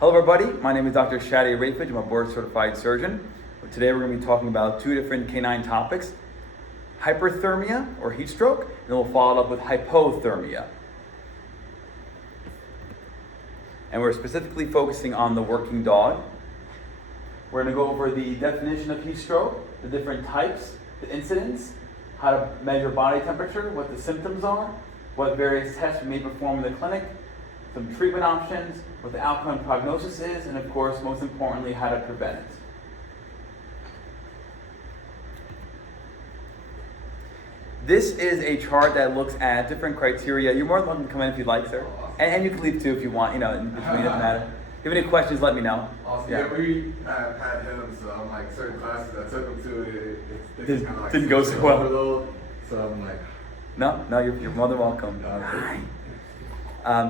Hello everybody, my name is Dr. Shadi Rayford. I'm a board certified surgeon. Today we're going to be talking about two different canine topics, hyperthermia or heat stroke, and then we'll follow it up with hypothermia. And we're specifically focusing on the working dog. We're going to go over the definition of heat stroke, the different types, the incidence, how to measure body temperature, what the symptoms are, what various tests we may perform in the clinic, some treatment options, what the outcome and prognosis is, and of course, most importantly, how to prevent it. This is a chart that looks at different criteria. You're more than welcome to come in if you'd like, sir. And you can leave too if you want, in between, it doesn't matter. If you have any questions, let me know. Awesome. Yeah, we had him, so I'm like, certain classes I took him to, it kind of like didn't go so well. Overload, so I'm like... No, you're more than welcome. Hi.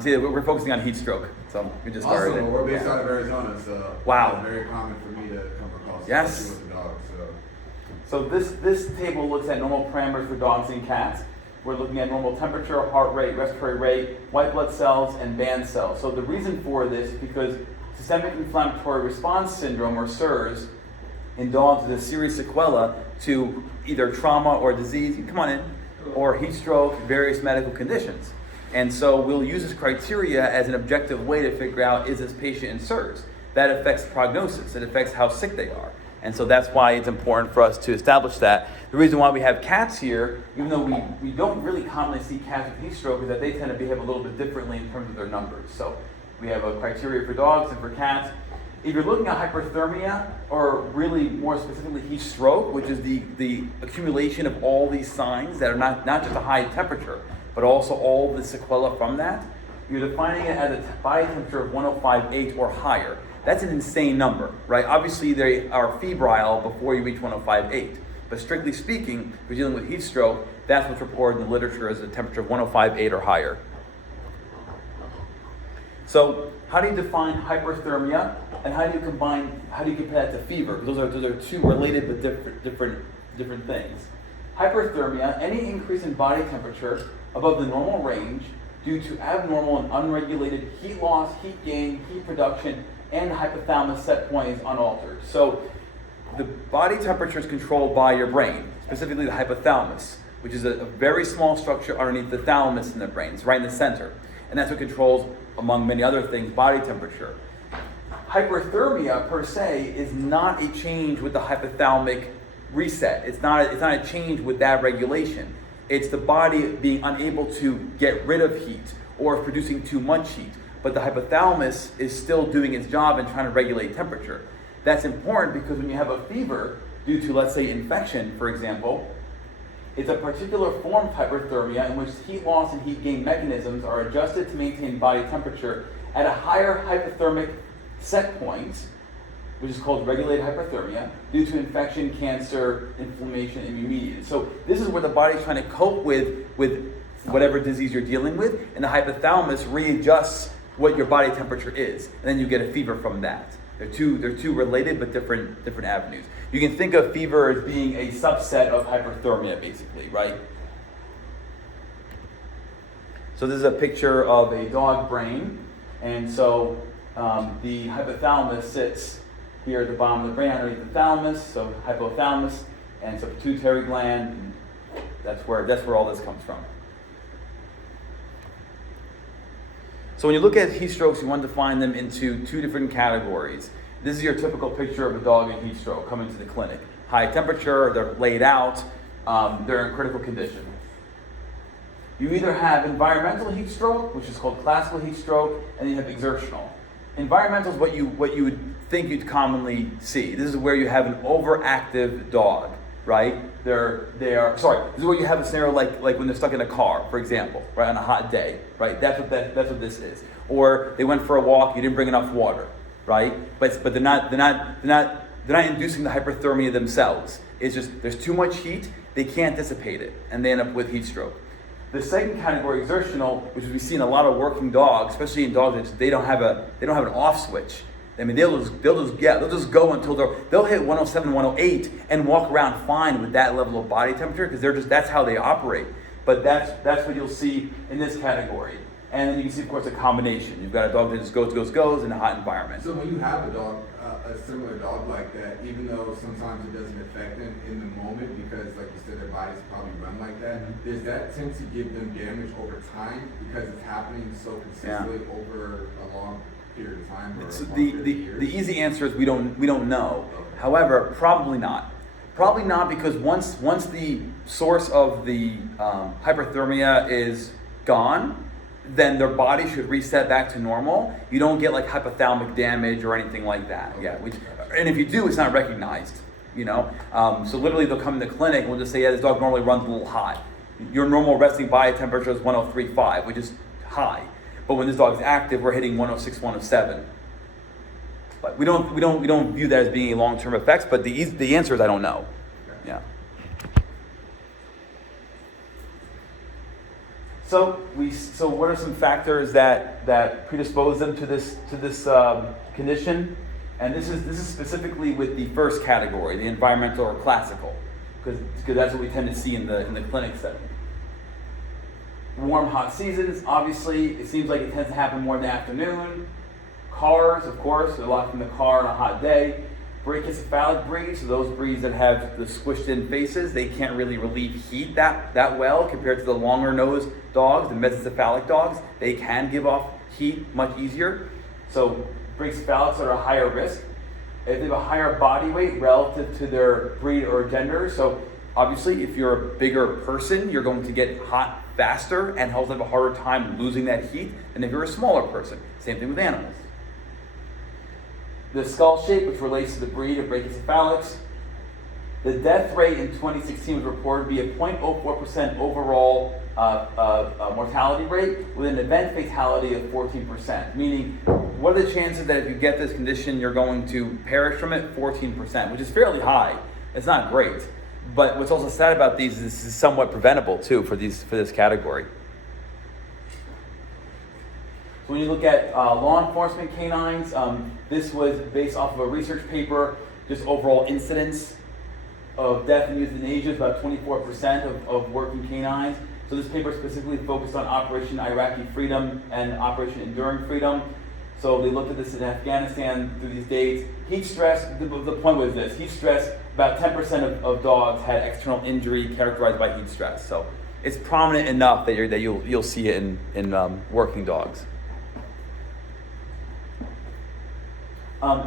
See, we're focusing on heat stroke, so we just started. Awesome. We're based out of Arizona, so wow. It's very common for me to come across, yes. especially with the dogs. So this table looks at normal parameters for dogs and cats. We're looking at normal temperature, heart rate, respiratory rate, white blood cells, and band cells. So the reason for this is because systemic inflammatory response syndrome, or SIRS, in dogs is a serious sequela to either trauma or disease, come on in, or heat stroke, various medical conditions. And so we'll use this criteria as an objective way to figure out, is this patient in SIRS? That affects prognosis. It affects how sick they are. And so that's why it's important for us to establish that. The reason why we have cats here, even though we don't really commonly see cats with heat stroke, is that they tend to behave a little bit differently in terms of their numbers. So we have a criteria for dogs and for cats. If you're looking at hyperthermia, or really more specifically heat stroke, which is the accumulation of all these signs that are not just a high temperature, but also all the sequela from that, you're defining it as a body temperature of 105.8 or higher. That's an insane number, right? Obviously, they are febrile before you reach 105.8. But strictly speaking, if you're dealing with heat stroke, that's what's reported in the literature as a temperature of 105.8 or higher. So, how do you define hyperthermia, and how do you compare that to fever? Those are two related but different things. Hyperthermia, any increase in body temperature above the normal range due to abnormal and unregulated heat loss, heat gain, heat production, and hypothalamus set point is unaltered. So the body temperature is controlled by your brain, specifically the hypothalamus, which is a very small structure underneath the thalamus in the brain. It's right in the center. And that's what controls, among many other things, body temperature. Hyperthermia, per se, is not a change with the hypothalamic reset. It's not a change with that regulation. It's the body being unable to get rid of heat or producing too much heat. But the hypothalamus is still doing its job and trying to regulate temperature. That's important because when you have a fever due to, let's say, infection, for example, it's a particular form of hyperthermia in which heat loss and heat gain mechanisms are adjusted to maintain body temperature at a higher hypothermic set point, which is called regulated hyperthermia, due to infection, cancer, inflammation, immune-mediated. So this is where the body's trying to cope with whatever disease you're dealing with, and the hypothalamus readjusts what your body temperature is, and then you get a fever from that. They're two related but different avenues. You can think of fever as being a subset of hyperthermia, basically, right? So this is a picture of a dog brain, and so the hypothalamus sits here at the bottom of the brain underneath the thalamus, so hypothalamus, and it's a pituitary gland, and that's where all this comes from. So when you look at heat strokes, you want to define them into two different categories. This is your typical picture of a dog in heat stroke coming to the clinic. High temperature, they're laid out, they're in critical condition. You either have environmental heat stroke, which is called classical heat stroke, and then you have exertional. Environmental is what you would think you'd commonly see. This is where you have an overactive dog, right? This is where you have a scenario like when they're stuck in a car, for example, right, on a hot day, right? That's what this is. Or they went for a walk, you didn't bring enough water, right? But they're not inducing the hyperthermia themselves. It's just there's too much heat, they can't dissipate it, and they end up with heat stroke. The second category, exertional, which we see in a lot of working dogs, especially in dogs that they don't have an off switch. I mean, they'll just go until they'll hit 107, 108 and walk around fine with that level of body temperature because that's how they operate. But that's what you'll see in this category. And then you can see, of course, a combination. You've got a dog that just goes in a hot environment. So when you have a dog, a similar dog like that, even though sometimes it doesn't affect them in the moment because, like you said, their bodies probably run like that, does that tend to give them damage over time because it's happening so consistently over a long period of time? Or So a long period of years? the easy answer is we don't know. Okay. However, probably not. Probably not, because once the source of the hyperthermia is gone, then their body should reset back to normal. You don't get like hypothalamic damage or anything like that. Yeah, and if you do, it's not recognized. So literally they'll come in the clinic and we'll just say, yeah, this dog normally runs a little hot. Your normal resting body temperature is 103.5, which is high. But when this dog's active, we're hitting 106, 107. But we don't view that as being a long-term effects. But the answer is I don't know. Yeah. So what are some factors that predispose them to this condition? And this is specifically with the first category, the environmental or classical, because that's what we tend to see in the clinic setting. Warm, hot seasons, obviously, it seems like it tends to happen more in the afternoon. Cars, of course, they're locked in the car on a hot day. Brachycephalic breeds, so those breeds that have the squished in faces, they can't really relieve heat that well compared to the longer nosed dogs, the mesocephalic dogs. They can give off heat much easier. So brachycephalics are at a higher risk. If they have a higher body weight relative to their breed or gender, so obviously if you're a bigger person, you're going to get hot faster and also have a harder time losing that heat than if you're a smaller person. Same thing with animals. The skull shape, which relates to the breed of brachycephalics. The death rate in 2016 was reported to be a 0.04% overall mortality rate with an event fatality of 14%. Meaning, what are the chances that if you get this condition, you're going to perish from it? 14%, which is fairly high. It's not great. But what's also sad about these is this is somewhat preventable too for this category. So when you look at law enforcement canines, this was based off of a research paper, just overall incidence of death and euthanasia is about 24% of working canines. So this paper specifically focused on Operation Iraqi Freedom and Operation Enduring Freedom. So they looked at this in Afghanistan through these dates. Heat stress, the point was this, heat stress, about 10% of dogs had external injury characterized by heat stress. So it's prominent enough that you'll see it in working dogs.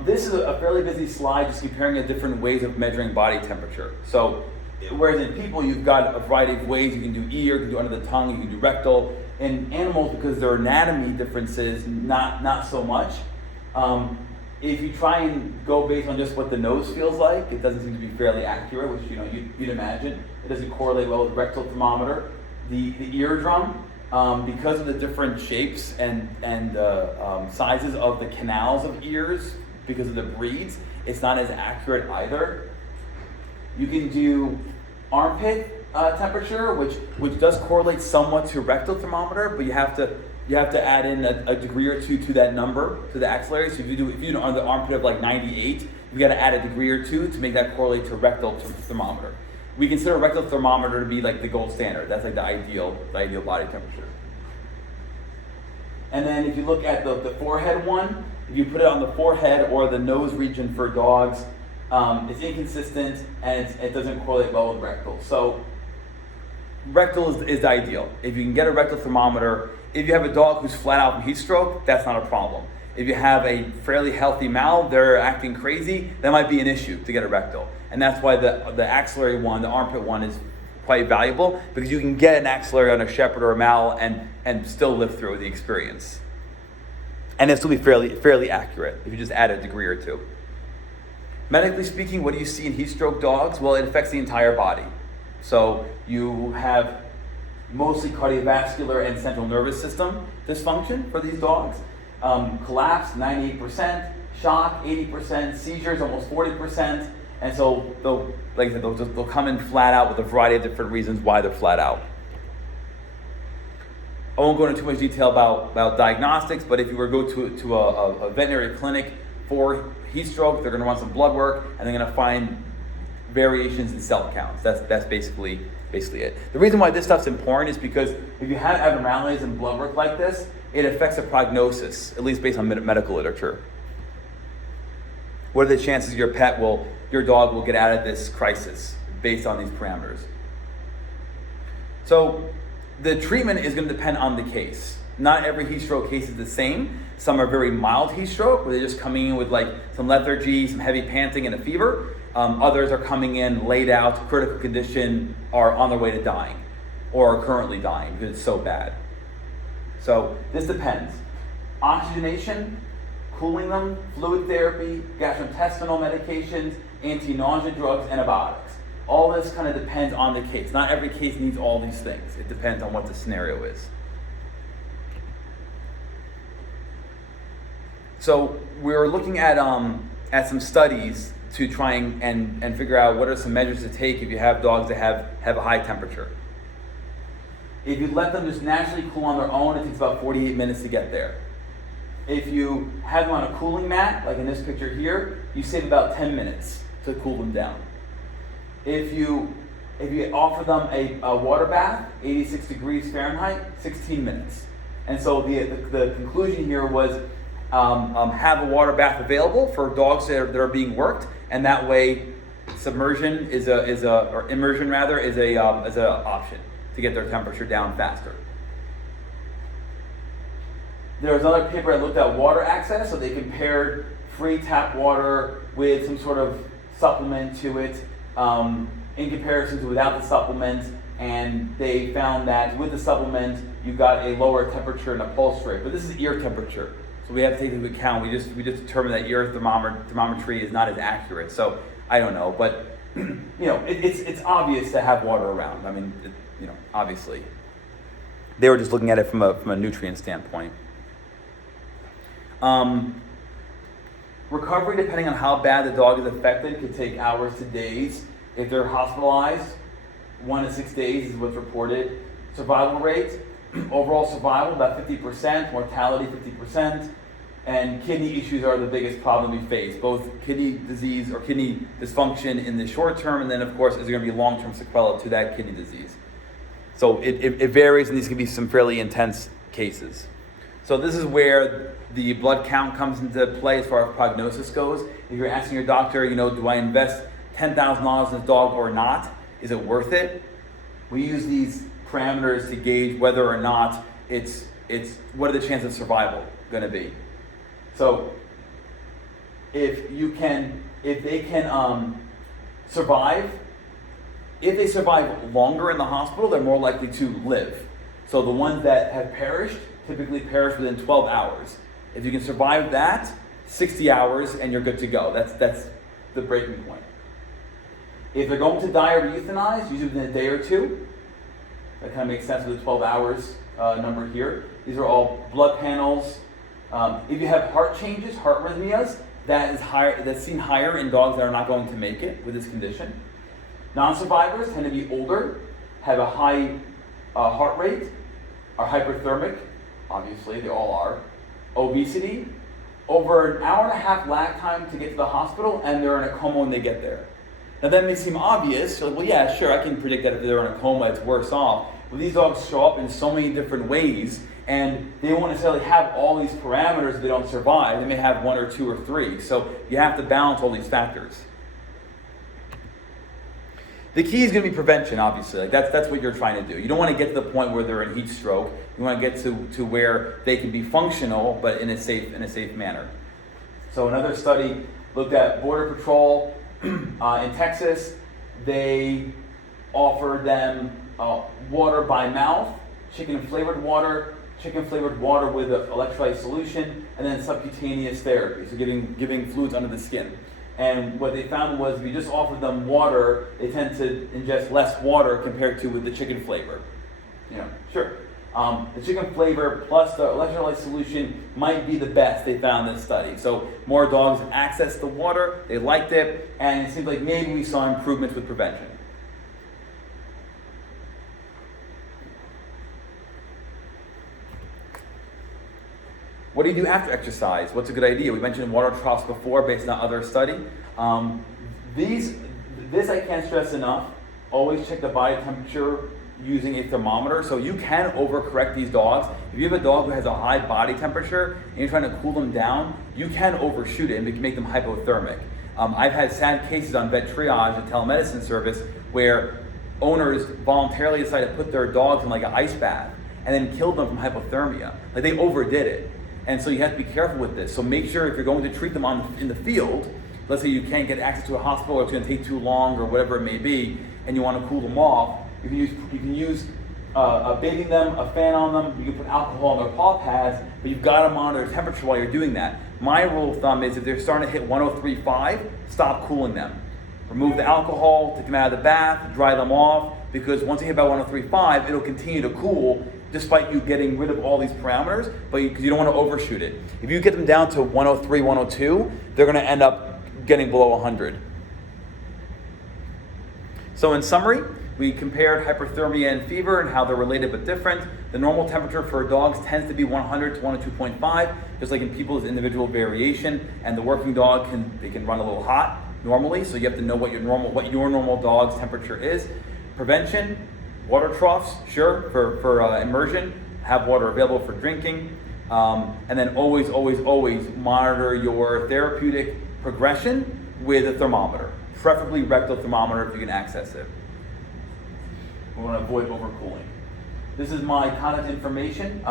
This is a fairly busy slide just comparing the different ways of measuring body temperature. So, whereas in people you've got a variety of ways, you can do ear, you can do under the tongue, you can do rectal. In animals, because there are anatomy differences, not so much. If you try and go based on just what the nose feels like, it doesn't seem to be fairly accurate, which you'd imagine. It doesn't correlate well with rectal thermometer. The eardrum, because of the different shapes and sizes of the canals of ears, because of the breeds, it's not as accurate either. You can do armpit temperature, which does correlate somewhat to rectal thermometer, but you have to add in a degree or two to that number, to the axillary. So if you do on the armpit of like 98, you got to add a degree or two to make that correlate to rectal thermometer. We consider rectal thermometer to be like the gold standard. That's like the ideal body temperature. And then if you look at the forehead one, if you put it on the forehead or the nose region for dogs, it's inconsistent and it doesn't correlate well with rectal. So rectal is the ideal. If you can get a rectal thermometer, if you have a dog who's flat out from heat stroke, that's not a problem. If you have a fairly healthy mal, they're acting crazy, that might be an issue to get a rectal. And that's why the axillary one, the armpit one, is quite valuable, because you can get an axillary on a shepherd or a mal and still live through the experience. And it'll still be fairly accurate if you just add a degree or two. Medically speaking, what do you see in heat stroke dogs? Well, it affects the entire body. So you have mostly cardiovascular and central nervous system dysfunction for these dogs. Collapse, 98%, shock, 80%, seizures, almost 40%. And so they'll come in flat out with a variety of different reasons why they're flat out. I won't go into too much detail about diagnostics, but if you were to go to a veterinary clinic for heat stroke, they're going to run some blood work, and they're going to find variations in cell counts. That's basically it. The reason why this stuff's important is because if you have abnormalities in blood work like this, it affects the prognosis, at least based on medical literature. What are the chances your dog will get out of this crisis based on these parameters? So the treatment is going to depend on the case. Not every heat stroke case is the same. Some are very mild heat stroke, where they're just coming in with like some lethargy, some heavy panting, and a fever. Others are coming in laid out, critical condition, are on their way to dying, or are currently dying because it's so bad. So this depends. Oxygenation, cooling them, fluid therapy, gastrointestinal medications, anti-nausea drugs, antibiotics. All this kind of depends on the case. Not every case needs all these things. It depends on what the scenario is. So we're looking at some studies to try and figure out what are some measures to take if you have dogs that have a high temperature. If you let them just naturally cool on their own, it takes about 48 minutes to get there. If you have them on a cooling mat, like in this picture here, you save about 10 minutes to cool them down. If you offer them a water bath, 86 degrees Fahrenheit, 16 minutes. And so the conclusion here was have a water bath available for dogs that are being worked, and that way submersion or immersion rather is a option to get their temperature down faster. There was another paper that looked at water access, so they compared free tap water with some sort of supplement to it in comparison to without the supplement, and they found that with the supplement you got a lower temperature and a pulse rate. But this is ear temperature, so we have to take into account. We just determined that ear thermometry is not as accurate. So I don't know, but it's obvious to have water around. I mean, obviously, they were just looking at it from a nutrient standpoint. Recovery, depending on how bad the dog is affected, could take hours to days. If they're hospitalized, 1 to 6 days is what's reported. Survival rate, overall survival about 50%, mortality 50%, and kidney issues are the biggest problem we face, both kidney disease or kidney dysfunction in the short term, and then of course is there going to be long-term sequelae to that kidney disease. So it varies, and these can be some fairly intense cases. So this is where the blood count comes into play as far as prognosis goes. If you're asking your doctor, do I invest $10,000 in this dog or not? Is it worth it? We use these parameters to gauge whether or not it's what are the chances of survival going to be. So if they can survive, if they survive longer in the hospital, they're more likely to live. So the ones that have perished typically perish within 12 hours. If you can survive that, 60 hours and you're good to go. That's the breaking point. If they're going to die or be euthanized, usually within a day or two. That kind of makes sense with the 12 hours number here. These are all blood panels. If you have heart changes, heart arrhythmias, that is higher. That's seen higher in dogs that are not going to make it with this condition. Non-survivors tend to be older, have a high heart rate, are hyperthermic. Obviously, they all are. Obesity, over an hour and a half lag time to get to the hospital, and they're in a coma when they get there. Now that may seem obvious. So, well, yeah, sure, I can predict that if they're in a coma, it's worse off. But these dogs show up in so many different ways, and they won't necessarily have all these parameters if they don't survive. They may have 1 or 2 or 3. So you have to balance all these factors. The key is going to be prevention, obviously. Like that's what you're trying to do. You don't want to get to the point where they're in heat stroke. You want to get to where they can be functional, but in a safe manner. So another study looked at Border Patrol in Texas. They offered them water by mouth, chicken flavored water with an electrolyte solution, and then subcutaneous therapy, so giving fluids under the skin. And what they found was if you just offered them water, they tend to ingest less water compared to with the chicken flavor. Sure. The chicken flavor plus the electrolyte solution might be the best they found in this study. So more dogs accessed the water, they liked it, and it seems like maybe we saw improvements with prevention. What do you do after exercise? What's a good idea? We mentioned water troughs before based on other study. The This I can't stress enough. Always check the body temperature using a thermometer. So you can overcorrect these dogs. If you have a dog who has a high body temperature and you're trying to cool them down, you can overshoot it and make them hypothermic. I've had sad cases on Vet Triage, a telemedicine service, where owners voluntarily decide to put their dogs in like an ice bath and then kill them from hypothermia. Like they overdid it. And so you have to be careful with this. So make sure if you're going to treat them in the field, let's say you can't get access to a hospital or it's going to take too long or whatever it may be, and you want to cool them off, you can use bathing them, a fan on them, you can put alcohol on their paw pads, but you've got to monitor their temperature while you're doing that. My rule of thumb is if they're starting to hit 103.5, stop cooling them. Remove the alcohol, take them out of the bath, dry them off, because once they hit about 103.5, it'll continue to cool despite you getting rid of all these parameters, but because you don't want to overshoot it. If you get them down to 103, 102, they're going to end up getting below 100. So in summary, we compared hyperthermia and fever and how they're related but different. The normal temperature for dogs tends to be 100 to 102.5, just like in people's individual variation. And the working dog can run a little hot normally, so you have to know what your normal dog's temperature is. Prevention, water troughs, sure, for immersion. Have water available for drinking, and then always monitor your therapeutic progression with a thermometer, preferably rectal thermometer if you can access it. We want to avoid overcooling. This is my contact information.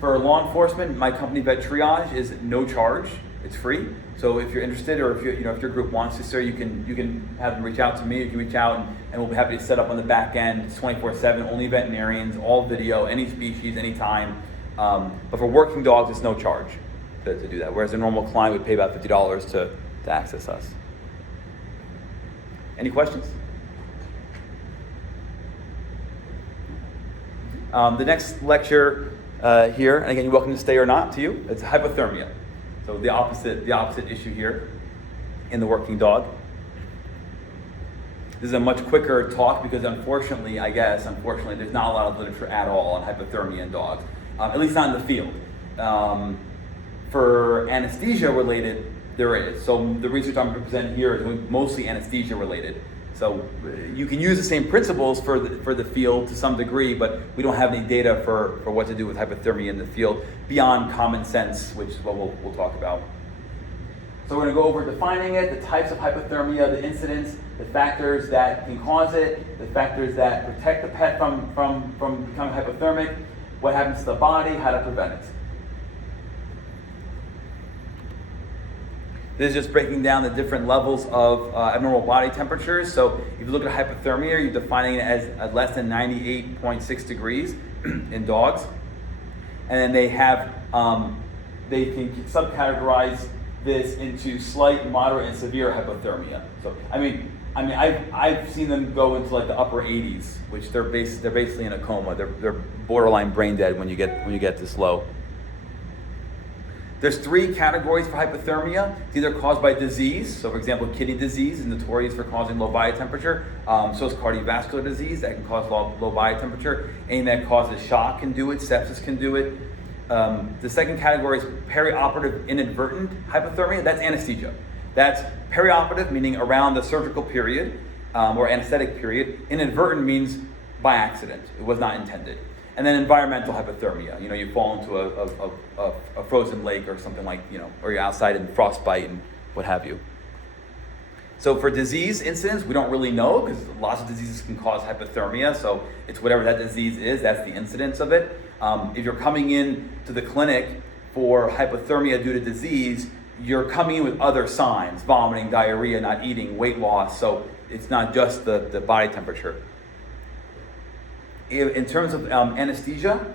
For law enforcement, my company Vet Triage is no charge. It's free. So if you're interested, or if your group wants to, sir, you can have them reach out to me. You can reach out, and we'll be happy to set up on the back end. It's 24/7, only veterinarians, all video, any species, anytime. But for working dogs, it's no charge to do that. Whereas a normal client would pay about $50 to access us. Any questions? The next lecture here, and again, you're welcome to stay or not to you, it's hypothermia. So the opposite issue here in the working dog. This is a much quicker talk because unfortunately, there's not a lot of literature at all on hypothermia in dogs, at least not in the field. For anesthesia related, there is. So the research I'm going to present here is mostly anesthesia related. So you can use the same principles for the field to some degree, but we don't have any data for what to do with hypothermia in the field beyond common sense, which is what we'll talk about. So we're going to go over defining it, the types of hypothermia, the incidence, the factors that can cause it, the factors that protect the pet from becoming hypothermic, what happens to the body, how to prevent it. This is just breaking down the different levels of abnormal body temperatures. So if you look at hypothermia, you're defining it as less than 98.6 degrees in dogs. And then they can subcategorize this into slight, moderate, and severe hypothermia. So I've seen them go into like the upper 80s, which they're basically in a coma. They're borderline brain dead when you get this low. There's three categories for hypothermia. It's either caused by disease. So for example, kidney disease is notorious for causing low body temperature. So is cardiovascular disease that can cause low body temperature. Anything that causes shock can do it. Sepsis can do it. The second category is perioperative inadvertent hypothermia. That's anesthesia. That's perioperative, meaning around the surgical period or anesthetic period. Inadvertent means by accident. It was not intended. And then environmental hypothermia. You fall into a frozen lake or something like, or you're outside and frostbite and what have you. So for disease incidence, we don't really know because lots of diseases can cause hypothermia. So it's whatever that disease is, that's the incidence of it. If you're coming in to the clinic for hypothermia due to disease, you're coming in with other signs, vomiting, diarrhea, not eating, weight loss. So it's not just the body temperature. In terms of anesthesia,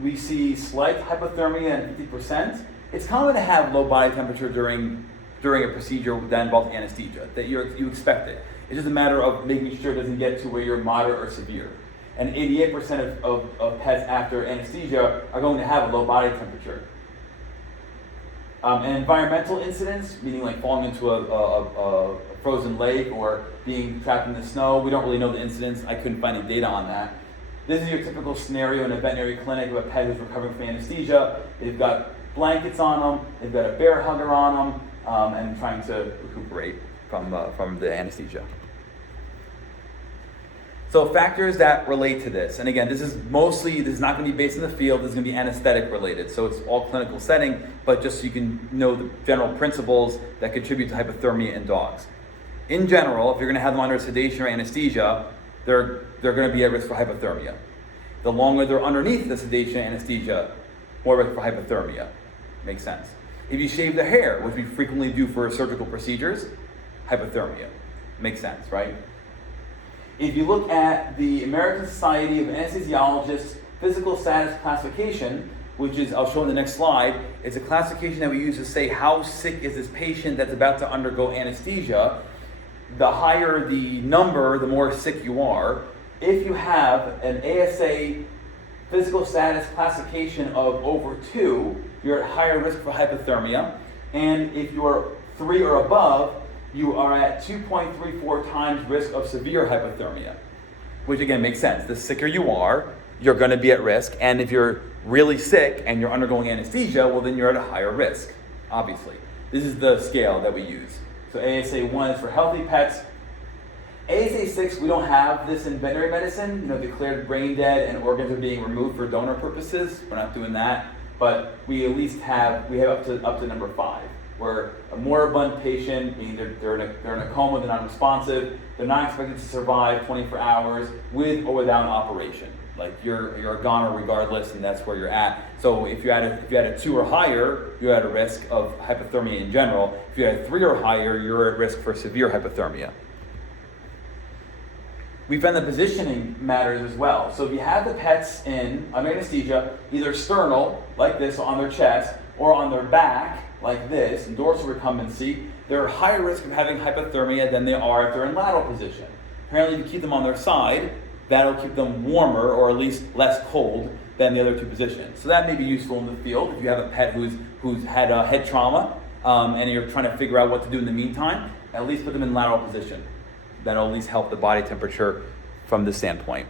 we see slight hypothermia at 50%. It's common to have low body temperature during a procedure that involves anesthesia, that you expect it. It's just a matter of making sure it doesn't get to where you're moderate or severe. And 88% of pets after anesthesia are going to have a low body temperature. And environmental incidents, meaning like falling into a frozen lake or being trapped in the snow, we don't really know the incidence. I couldn't find any data on that. This is your typical scenario in a veterinary clinic of a pet who's recovering from anesthesia. They've got blankets on them, they've got a bear hugger on them, and trying to recuperate. from the anesthesia. So factors that relate to this, and again, this is not going to be based in the field, this is going to be anesthetic related, so it's all clinical setting, but just so you can know the general principles that contribute to hypothermia in dogs. In general, if you're going to have them under sedation or anesthesia, they're going to be at risk for hypothermia. The longer they're underneath the sedation and anesthesia, more risk for hypothermia. Makes sense. If you shave the hair, which we frequently do for surgical procedures, hypothermia. Makes sense, right? If you look at the American Society of Anesthesiologists Physical Status Classification, which is, I'll show in the next slide, it's a classification that we use to say how sick is this patient that's about to undergo anesthesia. The higher the number, the more sick you are. If you have an ASA physical status classification of over 2, you're at higher risk for hypothermia. And if you're 3 or above, you are at 2.34 times risk of severe hypothermia, which again makes sense. The sicker you are, you're going to be at risk. And if you're really sick and you're undergoing anesthesia, well, then you're at a higher risk, obviously. This is the scale that we use. So ASA 1 is for healthy pets. ASA 6, we don't have this in veterinary medicine, declared brain dead and organs are being removed for donor purposes. We're not doing that, but we at least have up to number 5, where a moribund patient, meaning they're in a coma, they're not responsive, they're not expected to survive 24 hours with or without an operation. Like you're a goner regardless, and that's where you're at. So if you had a 2 or higher, you're at a risk of hypothermia in general. If you had a 3 or higher, you're at risk for severe hypothermia. We found that positioning matters as well. So if you have the pets under anesthesia, either sternal, like this, on their chest, or on their back, like this, in dorsal recumbency, they're at higher risk of having hypothermia than they are if they're in lateral position. Apparently, if you keep them on their side, that'll keep them warmer, or at least less cold, than the other 2 positions. So that may be useful in the field if you have a pet who's had head trauma, and you're trying to figure out what to do in the meantime. At least put them in lateral position. That'll at least help the body temperature from this standpoint.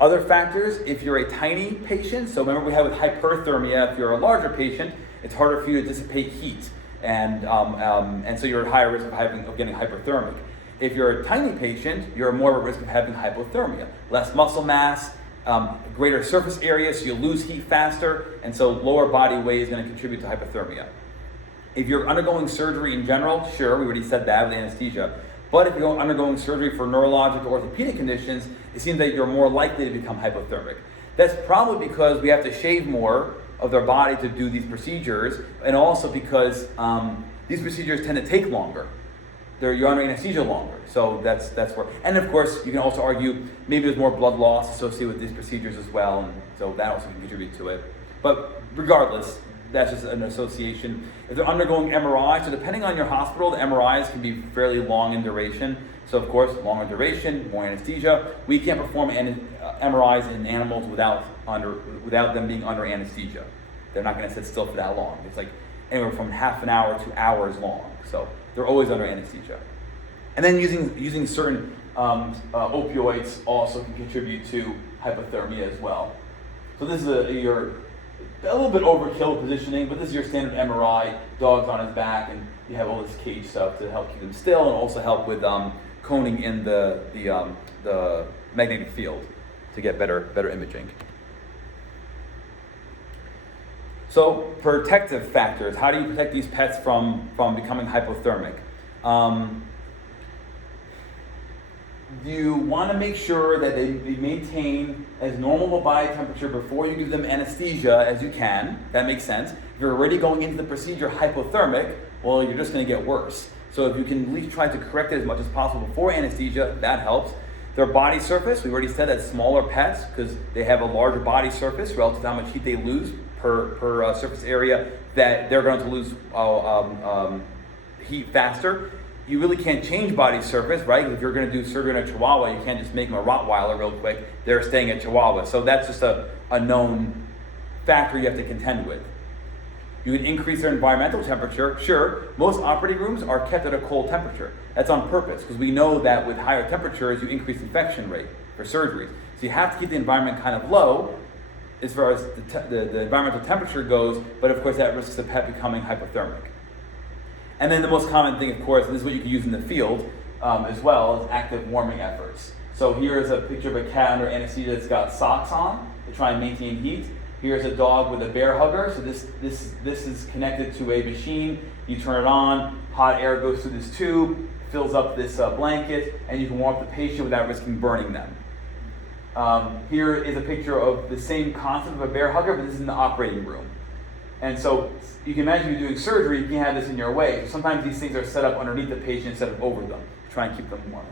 Other factors, if you're a tiny patient, so remember we have with hyperthermia, if you're a larger patient, it's harder for you to dissipate heat, and so you're at higher risk of getting hyperthermic. If you're a tiny patient, you're more at risk of having hypothermia. Less muscle mass, greater surface area, so you lose heat faster, and so lower body weight is going to contribute to hypothermia. If you're undergoing surgery in general, sure, we already said that with anesthesia. But if you're undergoing surgery for neurologic or orthopedic conditions, it seems that you're more likely to become hypothermic. That's probably because we have to shave more of their body to do these procedures, and also because these procedures tend to take longer. You're under anesthesia longer, so that's where. And of course, you can also argue maybe there's more blood loss associated with these procedures as well, and so that also can contribute to it. But regardless, that's just an association. If they're undergoing MRI, so depending on your hospital, the MRIs can be fairly long in duration. So of course, longer duration, more anesthesia. We can't perform MRIs in animals without them being under anesthesia. They're not going to sit still for that long. It's like anywhere from half an hour to hours long. So they're always under anesthesia. And then using certain opioids also can contribute to hypothermia as well. So this is your a little bit overkill positioning, but this is your standard MRI, dog's on his back, and you have all this cage stuff to help keep him still and also help with coning in the magnetic field to get better imaging. So protective factors, how do you protect these pets from becoming hypothermic? You want to make sure that they maintain as normal a body temperature before you give them anesthesia as you can. That makes sense. If you're already going into the procedure hypothermic, well, you're just going to get worse. So if you can at least try to correct it as much as possible before anesthesia, that helps. Their body surface, we've already said that smaller pets, because they have a larger body surface relative to how much heat they lose per surface area, that they're going to lose heat faster. You really can't change body surface, right? If you're going to do surgery on a Chihuahua, you can't just make them a Rottweiler real quick. They're staying at Chihuahua. So that's just a known factor you have to contend with. You can increase their environmental temperature. Sure, most operating rooms are kept at a cold temperature. That's on purpose, because we know that with higher temperatures, you increase infection rate for surgeries. So you have to keep the environment kind of low as far as the environmental temperature goes, but of course that risks the pet becoming hypothermic. And then the most common thing, of course, and this is what you can use in the field as well, is active warming efforts. So here is a picture of a cat under anesthesia that's got socks on to try and maintain heat. Here's a dog with a bear hugger. So this is connected to a machine. You turn it on, hot air goes through this tube, fills up this blanket, and you can warm up the patient without risking burning them. Here is a picture of the same concept of a bear hugger, but this is in the operating room. And so you can imagine you're doing surgery, you can't have this in your way. So sometimes these things are set up underneath the patient instead of over them, to try and keep them warm.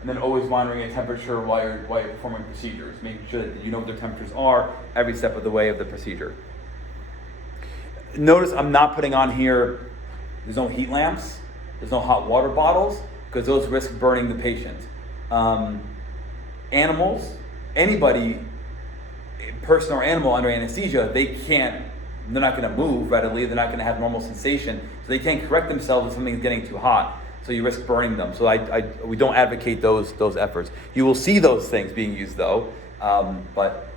And then always monitoring a temperature while you're performing procedures, making sure that you know what their temperatures are every step of the way of the procedure. Notice I'm not putting on here, there's no heat lamps, there's no hot water bottles, because those risk burning the patient. Animals, anybody, person or animal under anesthesia, they're not going to move readily, they're not going to have normal sensation, so they can't correct themselves if something's getting too hot, so you risk burning them. So we don't advocate those efforts. You will see those things being used though, but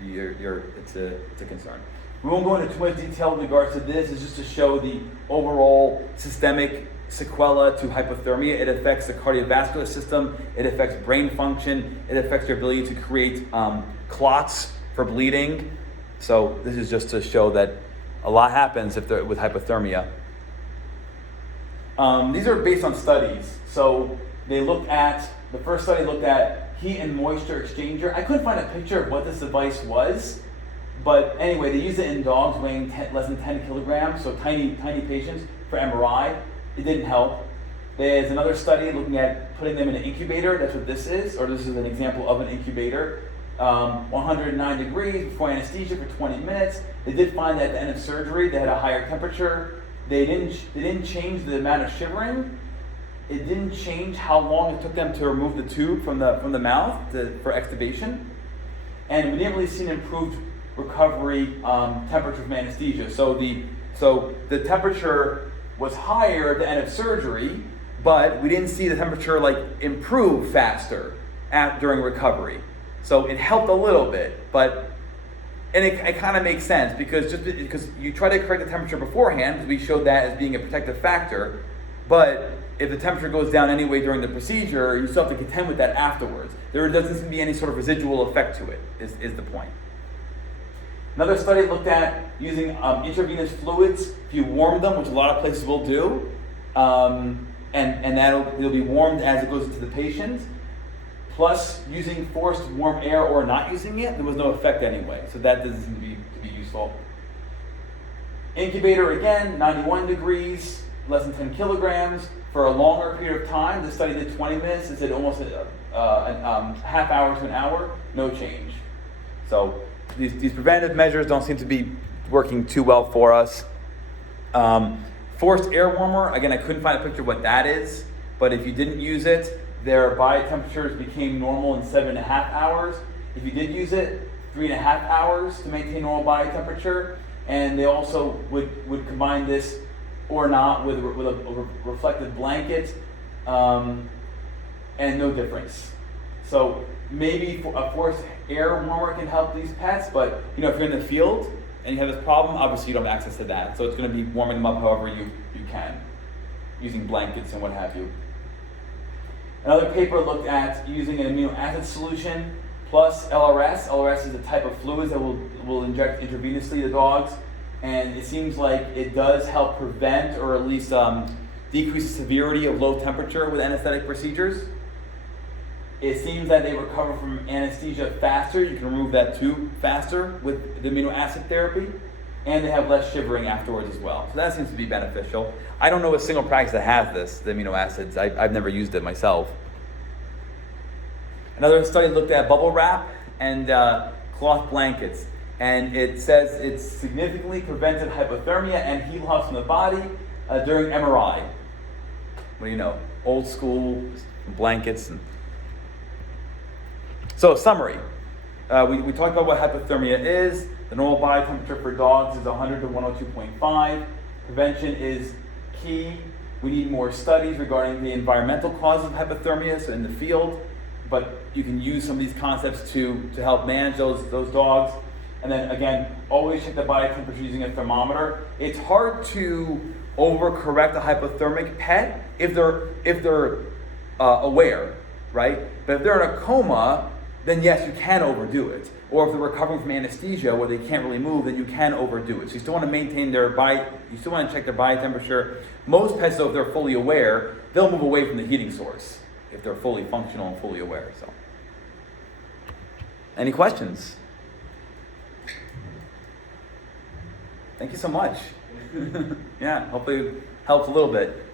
it's a concern. We won't go into too much detail in regards to this. It's just to show the overall systemic sequela to hypothermia. It affects the cardiovascular system, it affects brain function, it affects your ability to create clots for bleeding. So this is just to show that a lot happens with hypothermia. These are based on studies. So the first study looked at heat and moisture exchanger. I couldn't find a picture of what this device was, but anyway, they used it in dogs weighing less than 10 kilograms, so tiny patients for MRI. It didn't help. There's another study looking at putting them in an incubator. That's what this is, or this is an example of an incubator. 109 degrees before anesthesia for 20 minutes. They did find that at the end of surgery they had a higher temperature. They didn't change the amount of shivering. It didn't change how long it took them to remove the tube from the mouth for extubation. And we didn't really see an improved recovery temperature from anesthesia. So the temperature was higher at the end of surgery, but we didn't see the temperature improve faster during recovery. So it helped a little bit, and it kind of makes sense because you try to correct the temperature beforehand, because we showed that as being a protective factor, but if the temperature goes down anyway during the procedure, you still have to contend with that afterwards. There doesn't seem to be any sort of residual effect to it, is the point. Another study looked at using intravenous fluids. If you warm them, which a lot of places will do, and it'll be warmed as it goes into the patient, plus using forced warm air or not using it, there was no effect anyway. So that doesn't seem to be useful. Incubator again, 91 degrees, less than 10 kilograms for a longer period of time. This study did 20 minutes. It said almost a half hour to an hour, no change. So these preventative measures don't seem to be working too well for us. Forced air warmer, again, I couldn't find a picture of what that is, but if you didn't use it, their body temperatures became normal in 7.5 hours. If you did use it, 3.5 hours to maintain normal body temperature. And they also would combine this or not with a reflective blanket, and no difference. So maybe a forced air warmer can help these pets, but if you're in the field and you have this problem, obviously you don't have access to that. So it's going to be warming them up however you can, using blankets and what have you. Another paper looked at using an amino acid solution plus LRS. LRS is a type of fluids that will inject intravenously to dogs, and it seems like it does help prevent or at least decrease the severity of low temperature with anesthetic procedures. It seems that they recover from anesthesia faster. You can remove that tube faster with the amino acid therapy, and they have less shivering afterwards as well. So that seems to be beneficial. I don't know a single practice that has the amino acids. I've never used it myself. Another study looked at bubble wrap and cloth blankets, and it says it significantly prevented hypothermia and heat loss from the body during MRI. What do you know? Old school blankets. So, summary. We talked about what hypothermia is. The normal body temperature for dogs is 100 to 102.5. Prevention is key. We need more studies regarding the environmental causes of hypothermia, so in the field, but you can use some of these concepts to help manage those dogs. And then again, always check the body temperature using a thermometer. It's hard to overcorrect a hypothermic pet if they're aware, right? But if they're in a coma, then yes, you can overdo it. Or if they're recovering from anesthesia where they can't really move, then you can overdo it. So you still want to maintain their body, you still want to check their body temperature. Most pets, though, if they're fully aware, they'll move away from the heating source if they're fully functional and fully aware. So, any questions? Thank you so much. Yeah, hopefully it helps a little bit.